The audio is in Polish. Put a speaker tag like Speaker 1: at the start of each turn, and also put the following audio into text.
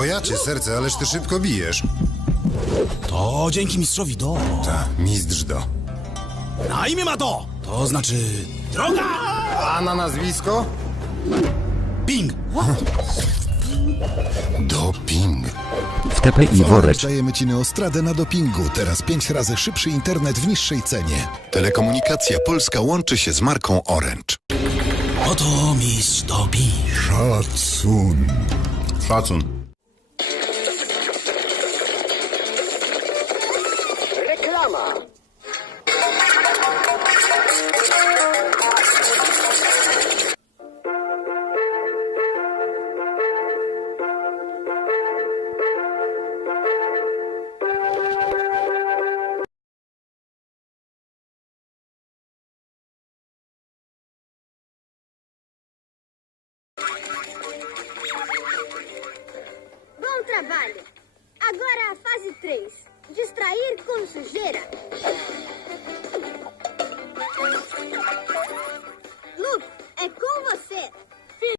Speaker 1: ja cię serce, ależ ty szybko bijesz.
Speaker 2: To dzięki mistrzowi Do.
Speaker 1: Ta, mistrz Do.
Speaker 2: Na imię ma Do. To znaczy droga.
Speaker 1: A na nazwisko?
Speaker 2: Ping.
Speaker 1: Doping.
Speaker 3: W TPI woreczek.
Speaker 4: Dajemy ci Neostradę na dopingu. Teraz 5 razy szybszy internet w niższej cenie.
Speaker 5: Telekomunikacja Polska łączy się z marką Orange.
Speaker 2: Oto mistrz Do Ping.
Speaker 4: Szacun.
Speaker 1: Szacun.
Speaker 6: Reklama.
Speaker 7: Bom trabalho! Agora a fase 3. Distrair com sujeira.